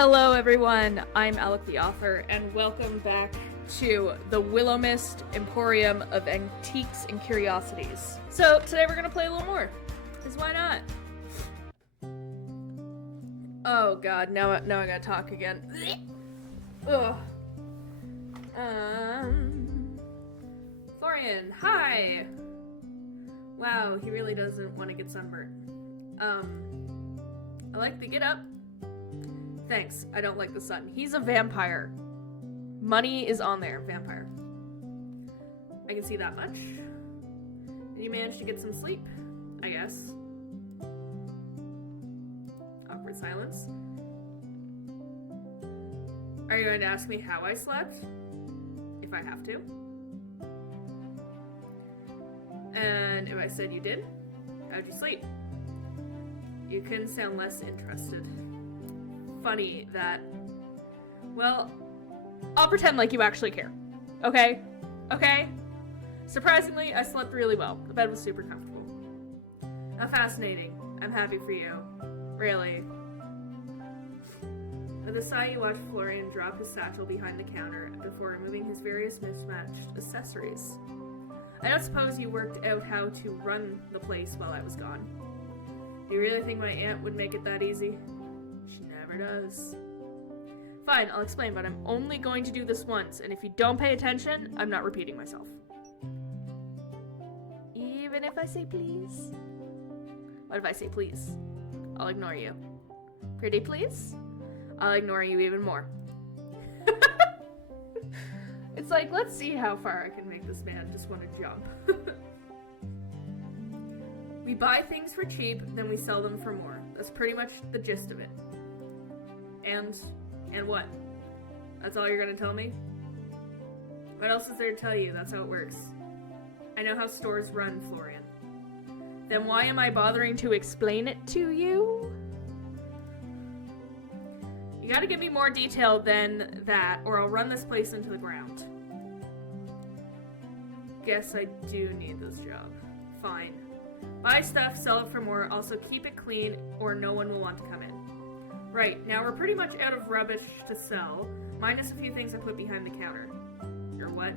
Hello everyone, I'm Alec the author, and welcome back to the Willowmist Emporium of Antiques and Curiosities. So today we're gonna play a little more, because why not? Oh god, now I gotta talk again. Ugh. Florian, hi! Wow, he really doesn't want to get sunburned. I like the get up. Thanks, I don't like the sun. He's a vampire. Money is on there, vampire. I can see that much. And you managed to get some sleep, I guess. Awkward silence. Are you going to ask me how I slept? If I have to. And if I said you did, how'd you sleep? You couldn't sound less interested. Funny that... Well, I'll pretend like you actually care. Okay? Okay? Surprisingly, I slept really well. The bed was super comfortable. How fascinating. I'm happy for you. Really. At the sight, you watched Florian drop his satchel behind the counter before removing his various mismatched accessories. I don't suppose you worked out how to run the place while I was gone. Do you really think my aunt would make it that easy? She never does. Fine, I'll explain, but I'm only going to do this once, and if you don't pay attention, I'm not repeating myself. Even if I say please? What if I say please? I'll ignore you. Pretty please? I'll ignore you even more. It's like, let's see how far I can make this man just want to jump. We buy things for cheap, then we sell them for more. That's pretty much the gist of it. And what? That's all you're gonna tell me? What else is there to tell you? That's how it works. I know how stores run, Florian. Then why am I bothering to explain it to you? You gotta give me more detail than that, or I'll run this place into the ground. Guess I do need this job. Fine. Buy stuff, sell it for more, also keep it clean, or no one will want to come in. Right, now we're pretty much out of rubbish to sell, minus a few things I put behind the counter. Or what?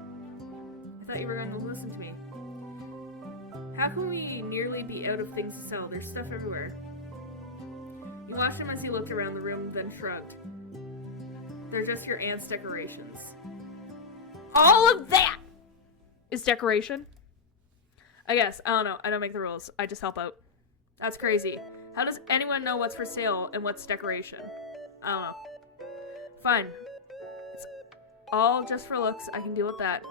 I thought you were going to listen to me. How can we nearly be out of things to sell? There's stuff everywhere. You watched him as he looked around the room, then shrugged. They're just your aunt's decorations. All of that is decoration? I guess. I don't know. I don't make the rules. I just help out. That's crazy. How does anyone know what's for sale and what's decoration? I don't know. Fine. It's all just for looks. I can deal with that.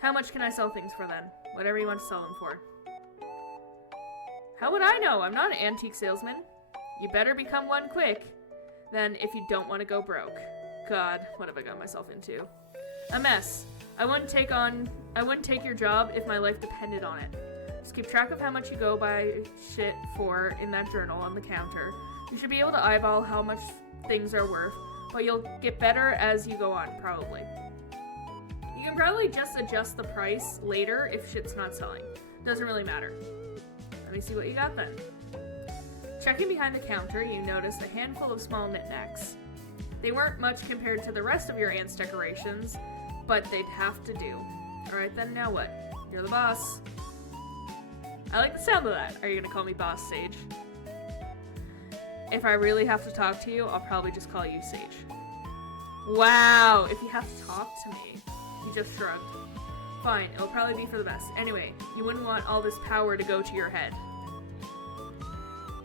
How much can I sell things for then? Whatever you want to sell them for. How would I know? I'm not an antique salesman. You better become one quick. Then if you don't want to go broke. God, what have I got myself into? A mess. I wouldn't take your job if my life depended on it. Just keep track of how much you go buy shit for in that journal on the counter. You should be able to eyeball how much things are worth, but you'll get better as you go on, probably. You can probably just adjust the price later if shit's not selling. Doesn't really matter. Let me see what you got then. Checking behind the counter, you noticed a handful of small knickknacks. They weren't much compared to the rest of your aunt's decorations, but they'd have to do. Alright then, now what? You're the boss. I like the sound of that. Are you gonna call me Boss Sage? If I really have to talk to you, I'll probably just call you Sage. Wow, if you have to talk to me. You just shrugged. Fine, it'll probably be for the best. Anyway, you wouldn't want all this power to go to your head.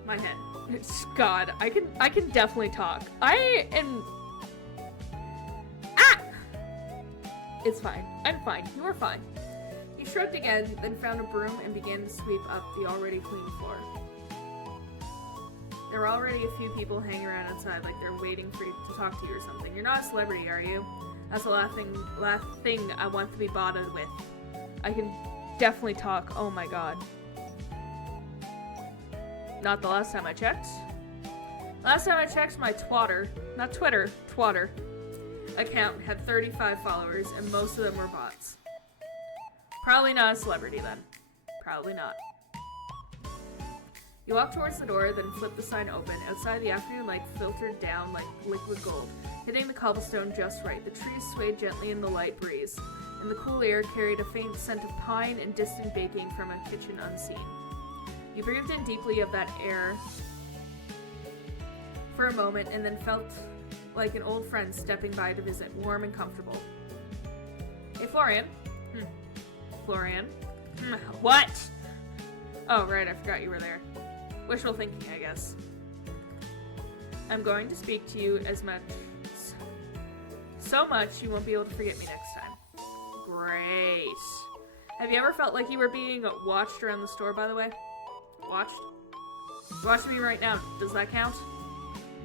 My head. God, I can definitely talk. I am... Ah! It's fine. I'm fine. You are fine. He shrugged again, then found a broom and began to sweep up the already clean floor. There were already a few people hanging around outside like they're waiting for you to talk to you or something. You're not a celebrity, are you? That's the last thing I want to be bothered with. I can definitely talk. Oh my god. Not the last time I checked. Last time I checked, my twatter, not Twitter, twatter, account had 35 followers, and most of them were bots. Probably not a celebrity then. Probably not. You walk towards the door, then flip the sign open. Outside, the afternoon light filtered down like liquid gold, hitting the cobblestone just right. The trees swayed gently in the light breeze, and the cool air carried a faint scent of pine and distant baking from a kitchen unseen. You breathed in deeply of that air for a moment, and then felt like an old friend stepping by to visit, warm and comfortable. Hey, Florian. Florian. What? Oh, right, I forgot you were there. Wishful thinking, I guess. I'm going to speak to you so much you won't be able to forget me next time. Great. Have you ever felt like you were being watched around the store, by the way? Watched? You're watching me right now. Does that count?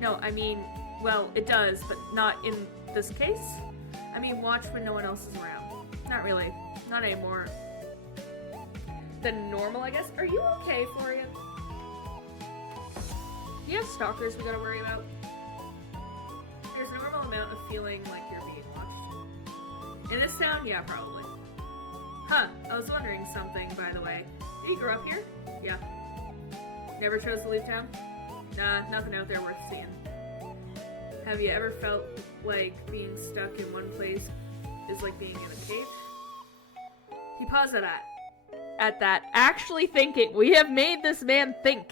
No, I mean, well, it does, but not in this case. I mean, watch when no one else is around. Not really. Not anymore. Than normal, I guess. Are you okay, Florian? Do you have stalkers we gotta worry about? There's a normal amount of feeling like you're being watched. In this town, yeah, probably. Huh, I was wondering something, by the way. Did you grow up here? Yeah. Never chose to leave town? Nah, nothing out there worth seeing. Have you ever felt like being stuck in one place is like being in a cave? He paused at that, actually thinking. We have made this man think.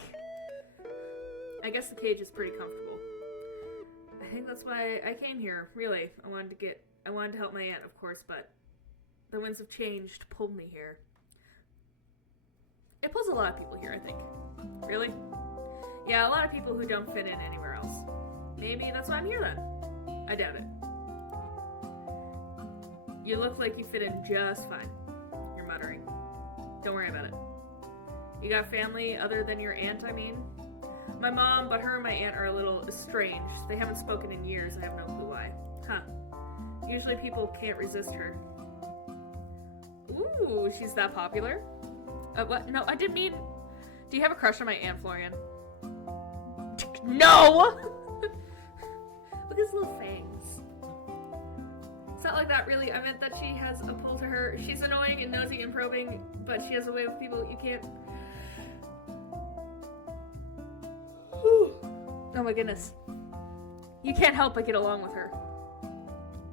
I guess the cage is pretty comfortable. I think that's why I came here, really. I wanted to help my aunt, of course, but the winds of change pulled me here. It pulls a lot of people here, I think. Really? Yeah, a lot of people who don't fit in anywhere else. Maybe that's why I'm here then. I doubt it. You look like you fit in just fine. You're muttering. Don't worry about it. You got family other than your aunt, I mean? My mom, but her and my aunt are a little estranged. They haven't spoken in years. I have no clue why. Huh. Usually people can't resist her. Ooh, she's that popular? What? No, I didn't mean... Do you have a crush on my Aunt Florian? No! Look at his little fangs. It's not like that, really. I meant that she has a pull to her. She's annoying and nosy and probing, but she has a way with people you can't... Oh my goodness. You can't help but get along with her.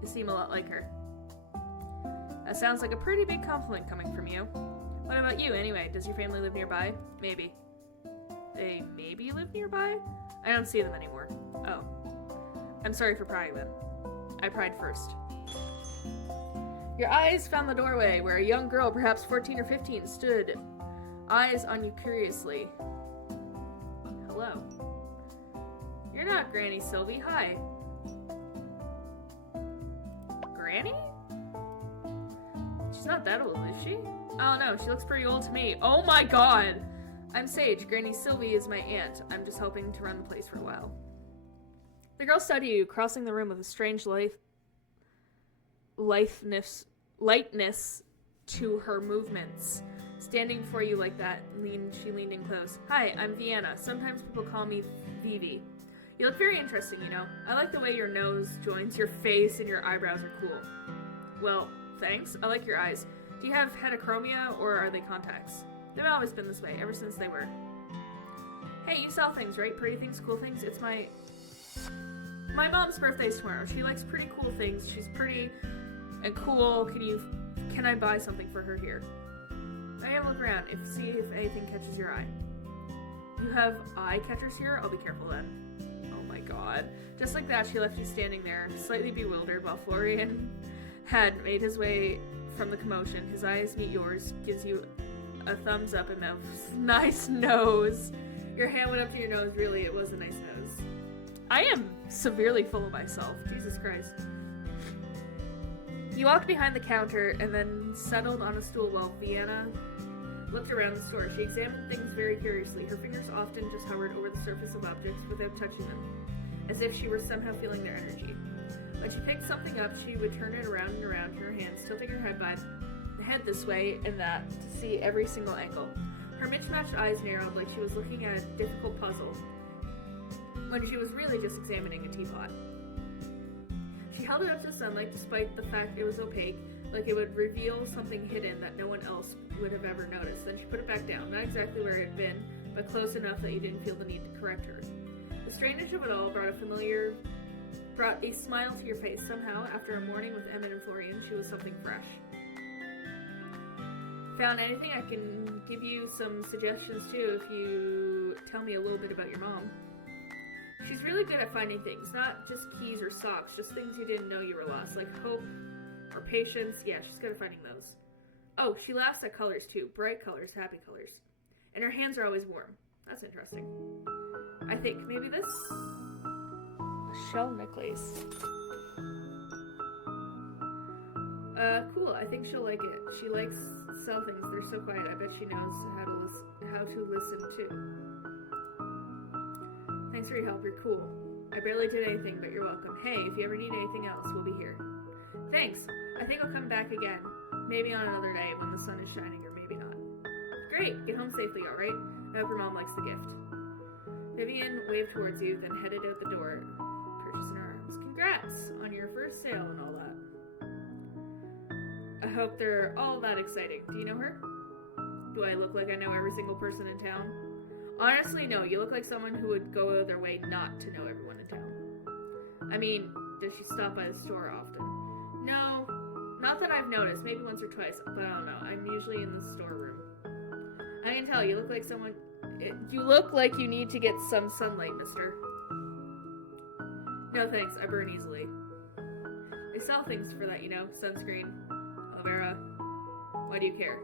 You seem a lot like her. That sounds like a pretty big compliment coming from you. What about you, anyway? Does your family live nearby? Maybe. They maybe live nearby? I don't see them anymore. Oh. I'm sorry for prying then. I pried first. Your eyes found the doorway, where a young girl, perhaps 14 or 15, stood, eyes on you curiously. Hello. You're not Granny Sylvie. Hi. Granny? She's not that old, is she? Oh no, she looks pretty old to me. Oh my god! I'm Sage. Granny Sylvie is my aunt. I'm just hoping to run the place for a while. The girl studied you, crossing the room with a strange lightness to her movements. Standing before you like that, she leaned in close. Hi, I'm Vienna. Sometimes people call me Vivi. You look very interesting, you know. I like the way your nose joins your face and your eyebrows are cool. Well, thanks. I like your eyes. Do you have heterochromia, or are they contacts? They've always been this way, ever since they were. Hey, you sell things, right? Pretty things, cool things? It's my mom's birthday's tomorrow. She likes pretty cool things. She's pretty and cool. Can I buy something for her here? I am look around, see if anything catches your eye. You have eye catchers here? I'll be careful then. Oh my god. Just like that, she left you standing there, slightly bewildered, while Florian had made his way from the commotion. His eyes meet yours, gives you a thumbs up and mouth. Nice nose. Your hand went up to your nose. Really, it was a nice nose. I am severely full of myself. Jesus Christ. You walked behind the counter and then settled on a stool while Vienna looked around the store. She examined things very curiously. Her fingers often just hovered over the surface of objects without touching them, as if she were somehow feeling their energy. When she picked something up, she would turn it around and around in her hands, tilting her head this way and that to see every single angle. Her mismatched eyes narrowed like she was looking at a difficult puzzle, when she was really just examining a teapot. She held it up to the sunlight despite the fact it was opaque, like it would reveal something hidden that no one else would have ever noticed. Then she put it back down, not exactly where it had been, but close enough that you didn't feel the need to correct her. The strangeness of it all brought a smile to your face. Somehow, after a morning with Emmett and Florian, she was something fresh. Found anything? I can give you some suggestions too if you tell me a little bit about your mom. She's really good at finding things, not just keys or socks, just things you didn't know you were lost, like hope or patience. Yeah, she's good at finding those. Oh, she laughs at colors too, bright colors, happy colors. And her hands are always warm. That's interesting. I think maybe this? A shell necklace. Cool. I think she'll like it. She likes sell things. They're so quiet. I bet she knows how to listen too. Thanks for your help. You're cool. I barely did anything, but you're welcome. Hey, if you ever need anything else, we'll be here. Thanks. I think I'll come back again. Maybe on another day when the sun is shining, or maybe not. Great. Get home safely, alright? I hope your mom likes the gift. Vivian waved towards you, then headed out the door, purchasing her arms. Congrats on your first sale and all that. I hope they're all that exciting. Do you know her? Do I look like I know every single person in town? Honestly, no. You look like someone who would go out of their way not to know everyone in town. I mean, does she stop by the store often? No, not that I've noticed. Maybe once or twice, but I don't know. I'm usually in the storeroom. I can tell, you look like someone... You look like you need to get some sunlight, mister. No thanks, I burn easily. They sell things for that, you know. Sunscreen, aloe vera. Why do you care?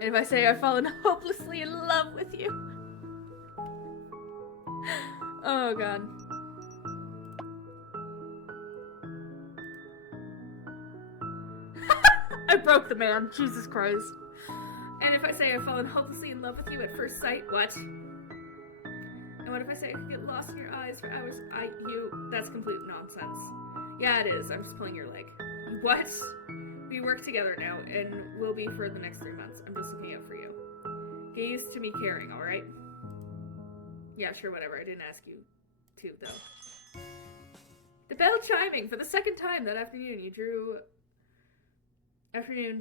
And if I say I've fallen hopelessly in love with you. Oh, God. I broke the man. Jesus Christ. And if I say I've fallen hopelessly in love with you at first sight, what? And what if I say I could get lost in your eyes for hours? That's complete nonsense. Yeah, it is. I'm just pulling your leg. What? We work together now, and will be for the next 3 months. I'm just looking out for you. Get used to me caring, alright? Yeah, sure, whatever. I didn't ask you to, though. The bell chiming for the second time that afternoon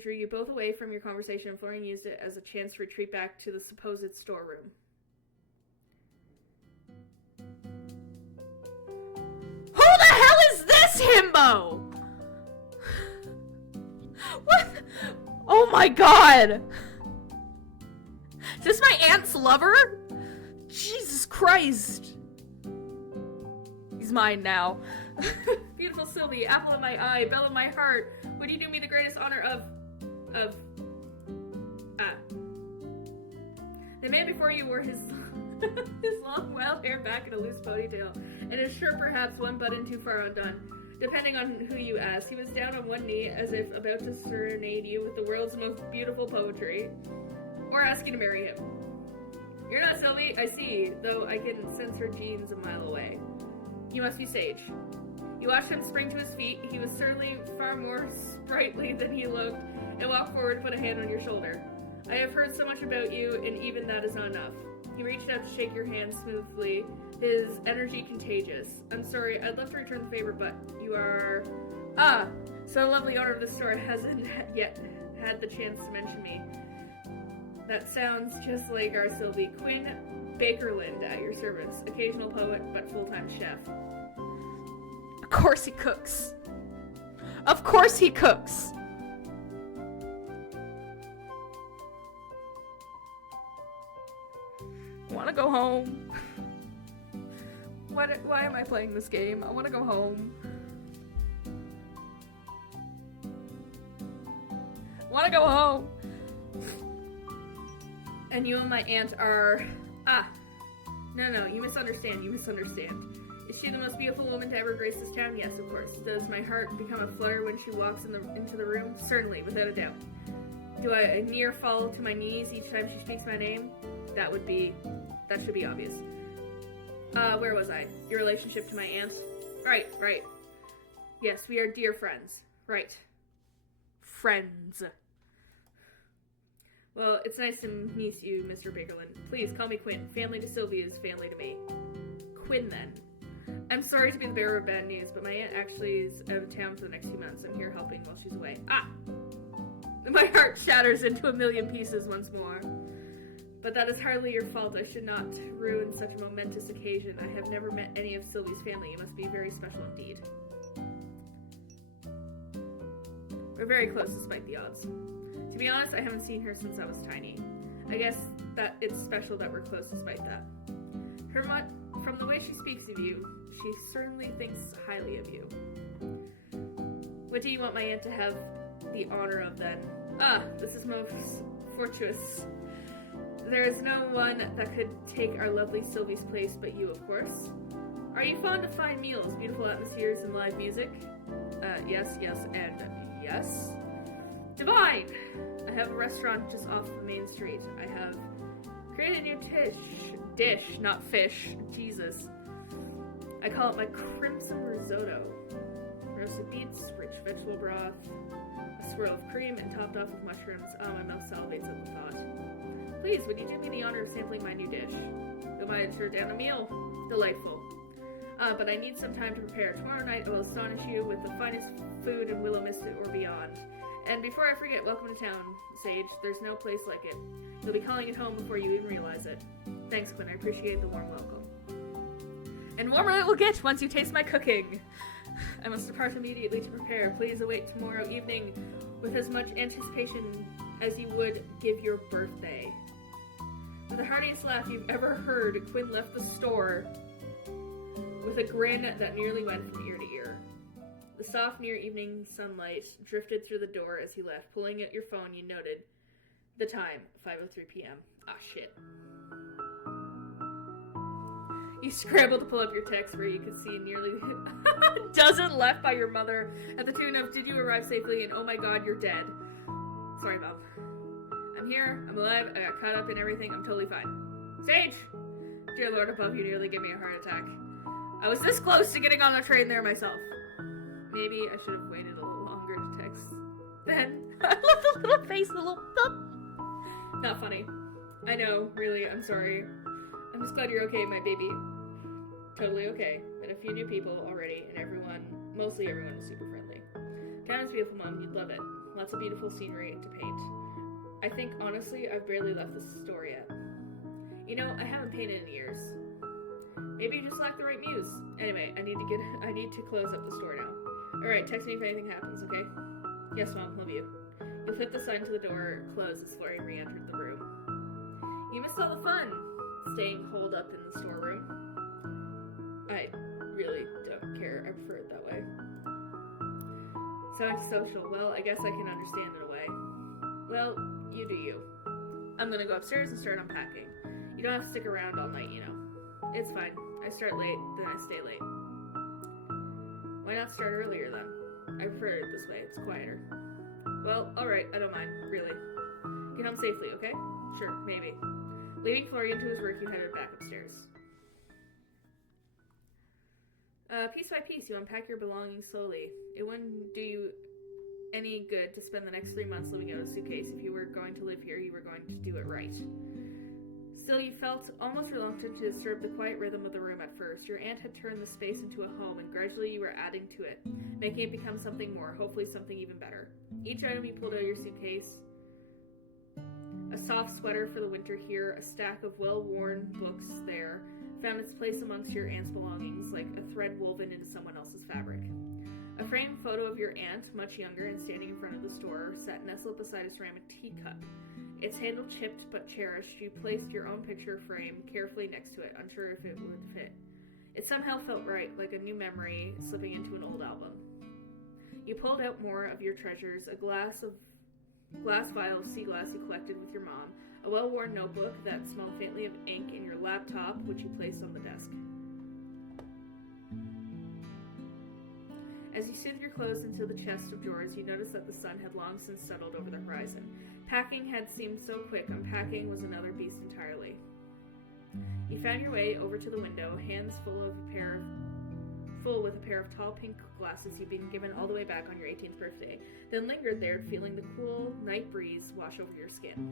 drew you both away from your conversation, and Florian used it as a chance to retreat back to the supposed storeroom. Who the hell is this himbo? What? Oh my god! Is this my aunt's lover? Jesus Christ! He's mine now. Beautiful Sylvie, apple of my eye, belle of my heart. Would you do me the greatest honor of... The man before you wore his long wild hair back in a loose ponytail, and his shirt perhaps one button too far undone, depending on who you ask. He was down on one knee as if about to serenade you with the world's most beautiful poetry, or ask you to marry him. You're not Sylvie, I see, though I can sense her genes a mile away. You must be Sage. You watched him spring to his feet. He was certainly far more sprightly than he looked, and walked forward and put a hand on your shoulder. I have heard so much about you, and even that is not enough. He reached out to shake your hand smoothly, his energy contagious. I'm sorry, I'd love to return the favor, but you are... So the lovely owner of the store hasn't yet had the chance to mention me. That sounds just like our Sylvie. Quinn Bakerland at your service. Occasional poet, but full-time chef. Of course he cooks. Of course he cooks. I want to go home. Why am I playing this game? I want to go home. I want to go home. And you and my aunt are... No, you misunderstand. Is she the most beautiful woman to ever grace this town? Yes, of course. Does my heart become a flutter when she walks into the room? Certainly, without a doubt. Do I near fall to my knees each time she speaks my name? That should be obvious. Where was I? Your relationship to my aunt? Right. Yes, we are dear friends. Right. Friends. Well, it's nice to meet you, Mr. Bakerland. Please, call me Quinn. Family to Sylvia is family to me. Quinn, then. I'm sorry to be the bearer of bad news, but my aunt actually is out of town for the next few months. I'm here helping while she's away. My heart shatters into a million pieces once more. But that is hardly your fault. I should not ruin such a momentous occasion. I have never met any of Sylvie's family. You must be very special indeed. We're very close despite the odds. To be honest, I haven't seen her since I was tiny. I guess that it's special that we're close despite that. From the way she speaks of you, she certainly thinks highly of you. What do you want my aunt to have the honor of then? Ah, this is most fortuitous. There is no one that could take our lovely Sylvie's place but you, of course. Are you fond of fine meals, beautiful atmospheres, and live music? Yes, and yes. Divine! I have a restaurant just off the main street. I have created a new dish, not fish. Jesus. I call it my crimson risotto. Roasted beets, rich vegetable broth, a swirl of cream, and topped off with mushrooms. Oh, my mouth salivates at the thought. Please, would you do me the honor of sampling my new dish? You'll buy it for down a meal. Delightful. But I need some time to prepare. Tomorrow night I will astonish you with the finest food in Willowmist or beyond. And before I forget, welcome to town, Sage. There's no place like it. You'll be calling it home before you even realize it. Thanks, Quinn. I appreciate the warm welcome. And warmer it will get once you taste my cooking. I must depart immediately to prepare. Please await tomorrow evening with as much anticipation as you would give your birthday. With the heartiest laugh you've ever heard, Quinn left the store with a grin that nearly went from ear to ear. The soft, near evening sunlight drifted through the door as he left. Pulling at your phone, you noted the time, 5:03 p.m. Ah, shit. You scrambled to pull up your text where you could see nearly a dozen left by your mother at the tune of, "Did you arrive safely?" and "Oh my god, you're dead." Sorry, Mom. I'm here, I'm alive, I got caught up in everything, I'm totally fine. Sage! Dear Lord above, you nearly gave me a heart attack. I was this close to getting on the train there myself. Maybe I should have waited a little longer to text then. I love the little face, the little thump. Not funny. I know, really, I'm sorry. I'm just glad you're okay, my baby. Totally okay. Met a few new people already, and mostly everyone is super friendly. Town is beautiful, Mom, you'd love it. Lots of beautiful scenery to paint. I think, honestly, I've barely left the store yet. You know, I haven't painted in years. Maybe you just lack the right muse. Anyway, I need to close up the store now. Alright, text me if anything happens, okay? Yes, Mom, love you. You flipped the sign to the door closed as Florian re-entered the room. You missed all the fun! Staying holed up in the storeroom. I really don't care. I prefer it that way. So antisocial. Well, I guess I can understand in a way. Well, you do you. I'm gonna go upstairs and start unpacking. You don't have to stick around all night, you know. It's fine. I start late, then I stay late. Why not start earlier, then? I prefer it this way. It's quieter. Well, alright. I don't mind. Really. Get home safely, okay? Sure, maybe. Leaving Florian to his work, you headed back upstairs. Piece by piece, you unpack your belongings slowly. It wouldn't do you any good to spend the next 3 months living out of a suitcase. If you were going to live here, you were going to do it right. Still, you felt almost reluctant to disturb the quiet rhythm of the room at first. Your aunt had turned the space into a home, and gradually you were adding to it, making it become something more, hopefully something even better. Each item you pulled out of your suitcase, a soft sweater for the winter here, a stack of well-worn books there, found its place amongst your aunt's belongings, like a thread woven into someone else's fabric. A framed photo of your aunt, much younger and standing in front of the store, sat nestled beside a ceramic teacup. Its handle chipped but cherished, you placed your own picture frame carefully next to it, unsure if it would fit. It somehow felt right, like a new memory slipping into an old album. You pulled out more of your treasures, a glass vial of sea glass you collected with your mom, a well-worn notebook that smelled faintly of ink, and your laptop, which you placed on the desk. As you soothed your clothes into the chest of drawers, you noticed that the sun had long since settled over the horizon. Packing had seemed so quick, unpacking was another beast entirely. You found your way over to the window, hands full with a pair of tall pink glasses you'd been given all the way back on your 18th birthday, then lingered there, feeling the cool night breeze wash over your skin.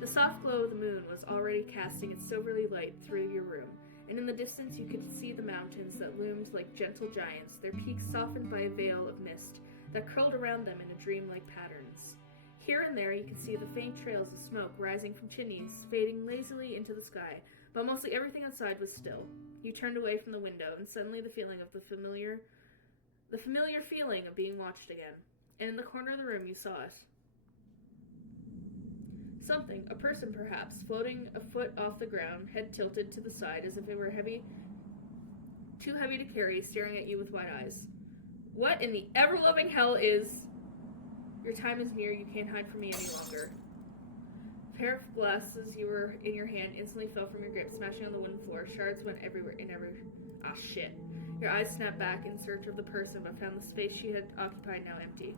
The soft glow of the moon was already casting its silvery light through your room, and in the distance you could see the mountains that loomed like gentle giants, their peaks softened by a veil of mist that curled around them in a dreamlike patterns. Here and there you could see the faint trails of smoke rising from chimneys, fading lazily into the sky, but mostly everything outside was still. You turned away from the window, and suddenly the familiar feeling of being watched again. And in the corner of the room you saw it. Something, a person perhaps, floating a foot off the ground, head tilted to the side as if it were too heavy to carry, staring at you with wide eyes. What in the ever-loving hell is... Your time is near, you can't hide from me any longer. A pair of glasses you were in your hand instantly fell from your grip, smashing on the wooden floor. Shards went everywhere. Ah, shit. Your eyes snapped back in search of the person, but found the space she had occupied now empty.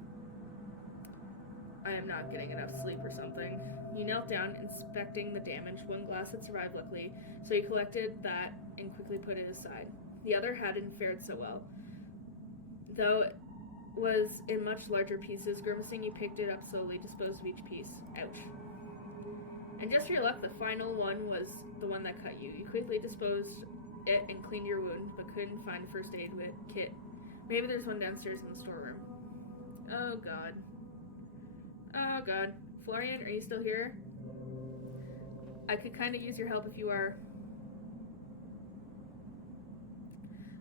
I am not getting enough sleep or something. You knelt down, inspecting the damage. One glass had survived luckily, so you collected that and quickly put it aside. The other hadn't fared so well. Though it was in much larger pieces, grimacing, you picked it up slowly, disposed of each piece. Ouch. And just for your luck, the final one was the one that cut you. You quickly disposed it and cleaned your wound, but couldn't find a first aid kit. Maybe there's one downstairs in the storeroom. Oh god. Oh god. Florian, are you still here? I could kind of use your help if you are.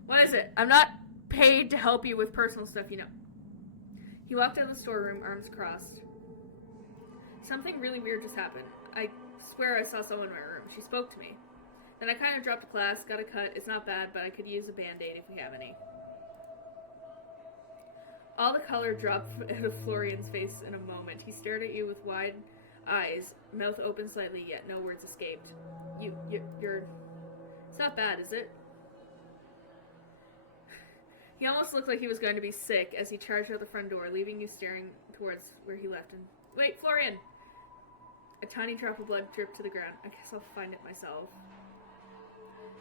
What is it? I'm not paid to help you with personal stuff, you know. He walked out of the storeroom, arms crossed. Something really weird just happened. I swear I saw someone in my room. She spoke to me. Then I kind of dropped a class, got a cut. It's not bad, but I could use a band-aid if we have any. All the color dropped out of Florian's face in a moment. He stared at you with wide eyes, mouth open slightly, yet no words escaped. You're... It's not bad, is it? He almost looked like he was going to be sick as he charged out the front door, leaving you staring towards where he left. And wait, Florian! A tiny drop of blood dripped to the ground. I guess I'll find it myself.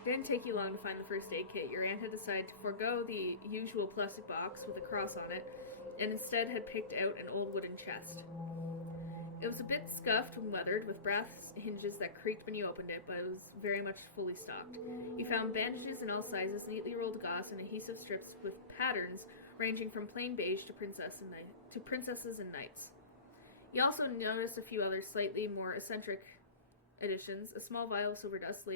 It didn't take you long to find the first aid kit. Your aunt had decided to forego the usual plastic box with a cross on it, and instead had picked out an old wooden chest. It was a bit scuffed and weathered, with brass hinges that creaked when you opened it, but it was very much fully stocked. You found bandages in all sizes, neatly rolled gauze, and adhesive strips with patterns ranging from plain beige to princesses and knights. You also noticed a few other slightly more eccentric additions: a small vial of silver dust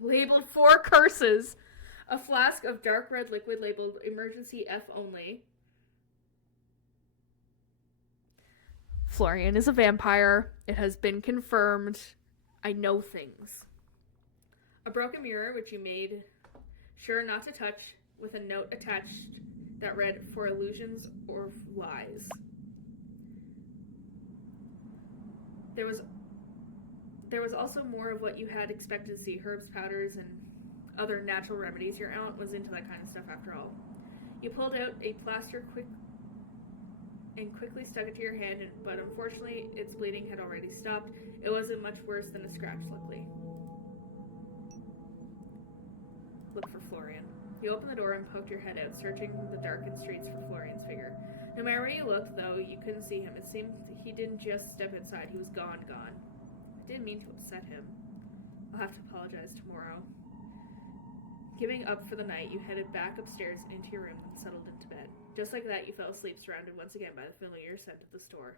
labeled 4 curses, a flask of dark red liquid labeled emergency F only. Florian is a vampire. It has been confirmed. I know things. A broken mirror, which you made sure not to touch, with a note attached that read, "For illusions or lies." There was also more of what you had expected to see: herbs, powders, and other natural remedies. Your aunt was into that kind of stuff after all. You pulled out a plaster quickly stuck it to your hand, but unfortunately its bleeding had already stopped. It wasn't much worse than a scratch, luckily. Look for Florian. You opened the door and poked your head out, searching the darkened streets for Florian's figure. No matter where you looked, though, you couldn't see him. It seemed he didn't just step inside. He was gone. I didn't mean to upset him. I'll have to apologize tomorrow. Giving up for the night, you headed back upstairs and into your room and settled into bed. Just like that, you fell asleep, surrounded once again by the familiar scent of the store.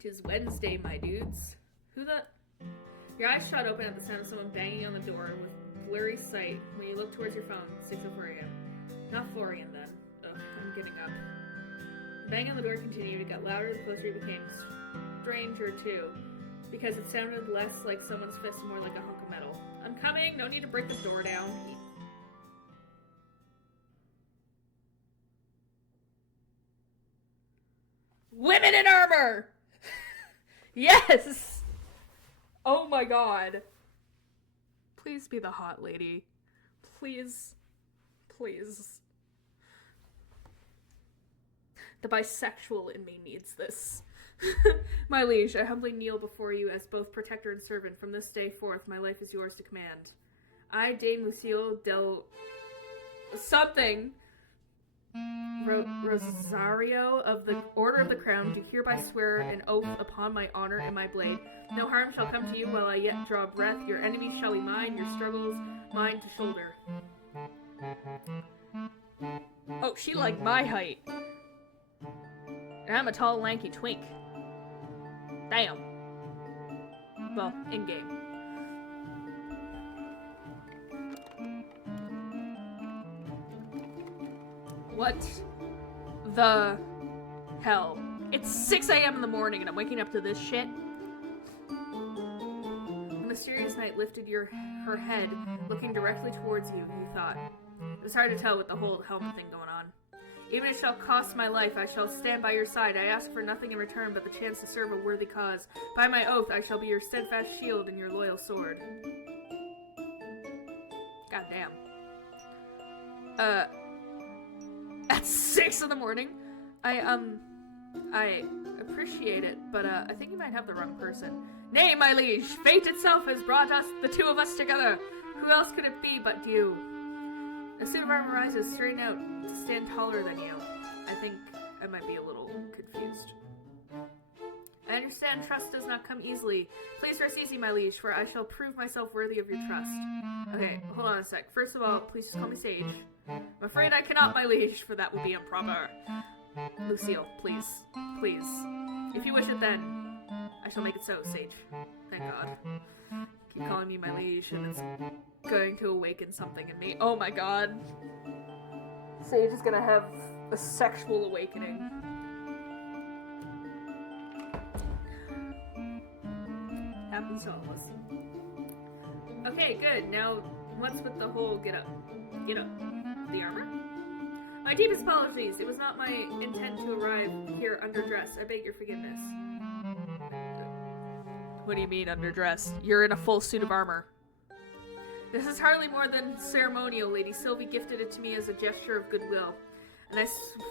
'Tis Wednesday, my dudes. Who the... Your eyes shot open at the sound of someone banging on the door with blurry sight when you look towards your phone, 6:04 a.m. Not Florian, then. Ugh, I'm getting up. The bang on the door continued. It got louder the closer it became. Stranger, too, because it sounded less like someone's fist and more like a hunk of metal. I'm coming! No need to break the door down. Women in armor! Yes! Oh my god. Please be the hot lady. Please. Please. The bisexual in me needs this. My liege, I humbly kneel before you as both protector and servant. From this day forth, my life is yours to command. I, Dame Lucille del... something... Rosario of the Order of the Crown, do hereby swear an oath upon my honor and my blade. No harm shall come to you while I yet draw breath. Your enemies shall be mine, your struggles mine to shoulder. Oh, she like my height. And I'm a tall, lanky twink. Damn. Well, in-game. What the hell? It's 6 a.m. in the morning and I'm waking up to this shit. The mysterious knight lifted her head, looking directly towards you, you thought. It was hard to tell with the whole helmet thing going on. Even if it shall cost my life, I shall stand by your side. I ask for nothing in return but the chance to serve a worthy cause. By my oath, I shall be your steadfast shield and your loyal sword. God damn. At 6 in the morning? I appreciate it, but, I think you might have the wrong person. Nay, my liege, fate itself has brought us, the two of us together. Who else could it be but you? A suit of armor rises, straighten out to stand taller than you. I think I might be a little confused. I understand trust does not come easily. Please rest easy, my liege, for I shall prove myself worthy of your trust. Okay, hold on a sec. First of all, please just call me Sage. I'm afraid I cannot, my liege, for that would be improper. Lucille, please. Please. If you wish it then, I shall make it so, Sage. Thank God. Keep calling me my liege, and it's going to awaken something in me. Oh my god. Sage is gonna have a sexual awakening. Happens to all of us. Okay, good. Now, what's with the whole get up? Get up. The armor? My deepest apologies. It was not my intent to arrive here underdressed. I beg your forgiveness. What do you mean underdressed? You're in a full suit of armor. This is hardly more than ceremonial. Lady Sylvie gifted it to me as a gesture of goodwill. And I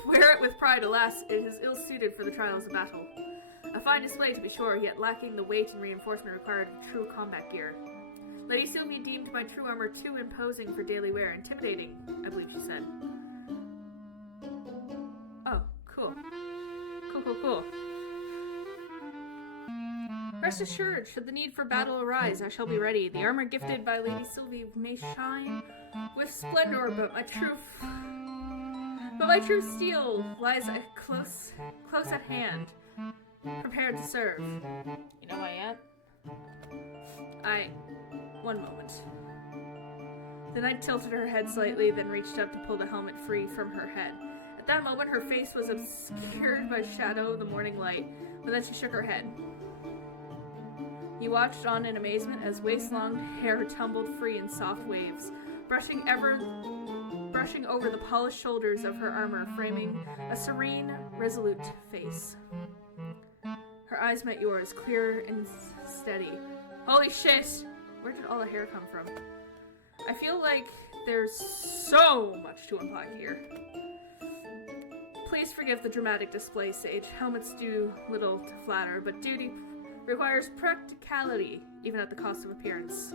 swear it with pride, alas, it is ill-suited for the trials of battle. A fine display to be sure, yet lacking the weight and reinforcement required of true combat gear. Lady Sylvie deemed my true armor too imposing for daily wear. Intimidating, I believe she said. Oh, cool. Cool. Rest assured, should the need for battle arise, I shall be ready. The armor gifted by Lady Sylvie may shine with splendor, but my true steel lies close at hand, prepared to serve. You know who I am? One moment. The knight tilted her head slightly, then reached up to pull the helmet free from her head. At that moment, her face was obscured by shadow of the morning light, but then she shook her head. He watched on in amazement as waist-long hair tumbled free in soft waves, brushing over the polished shoulders of her armor, framing a serene, resolute face. Her eyes met yours, clear and steady. Holy shit! Where did all the hair come from? I feel like there's so much to unpack here. Please forgive the dramatic display, Sage. Helmets do little to flatter, but duty requires practicality, even at the cost of appearance.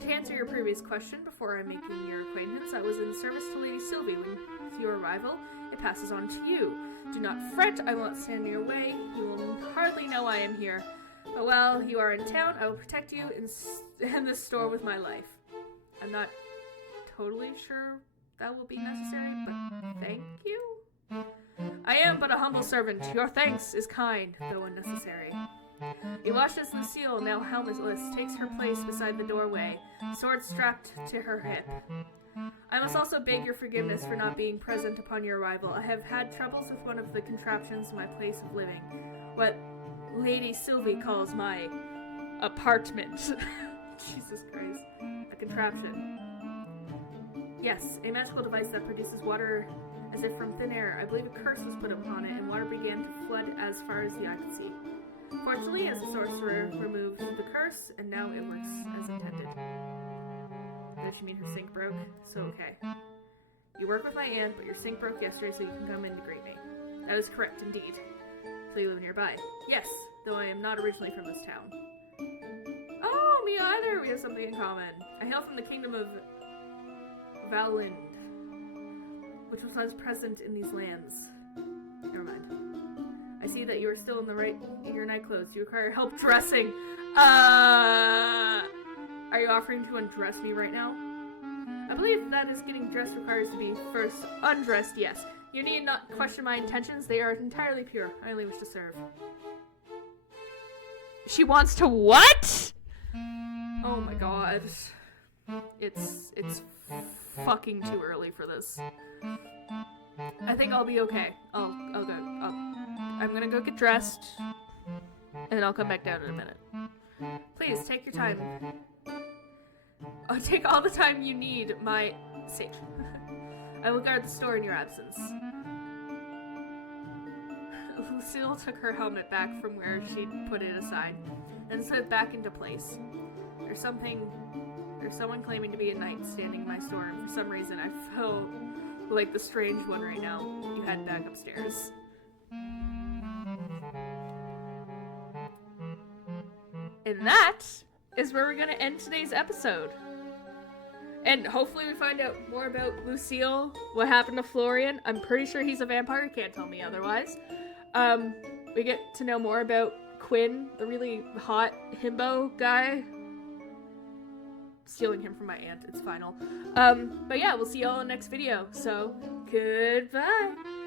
To answer your previous question, before I'm making your acquaintance, I was in service to Lady Sylvie. With your arrival, it passes on to you. Do not fret, I won't stand in your way. You will hardly know I am here. But while you are in town, I will protect you and this store with my life. I'm not totally sure that will be necessary, but thank you. I am but a humble servant. Your thanks is kind, though unnecessary. You watched as Lucille, now helmetless, takes her place beside the doorway, sword strapped to her hip. I must also beg your forgiveness for not being present upon your arrival. I have had troubles with one of the contraptions in my place of living. What Lady Sylvie calls my apartment. Jesus Christ. A contraption. Yes, a magical device that produces water as if from thin air. I believe a curse was put upon it, and water began to flood as far as the eye could see. Fortunately, as the sorcerer removed the curse, and now it works as intended. Does she mean her sink broke? So okay. You work with my aunt, but your sink broke yesterday, so you can come in to greet me. That is correct, indeed. So you live nearby. Yes, though I am not originally from this town. Oh, me either! We have something in common. I hail from the kingdom of Vallind, which was once present in these lands. Never mind. I see that you are still in your night clothes. You require help dressing. Are you offering to undress me right now? I believe that is getting dressed requires to be first undressed, yes. You need not question my intentions, they are entirely pure. I only wish to serve. She wants to what? Oh my god. It's fucking too early for this. I think I'll be okay. I'll go. I'm gonna go get dressed, and then I'll come back down in a minute. Please, take your time. I'll take all the time you need, my sage. I will guard the store in your absence. Lucille took her helmet back from where she'd put it aside, and set it back into place. There's someone claiming to be a knight standing in my store, and for some reason I felt like the strange one right now. You head back upstairs. And that is where we're gonna end today's episode. And hopefully we find out more about Lucille, what happened to Florian. I'm pretty sure he's a vampire, can't tell me otherwise. We get to know more about Quinn, the really hot himbo guy. Stealing him from my aunt, it's final. But yeah, we'll see y'all in the next video, so goodbye!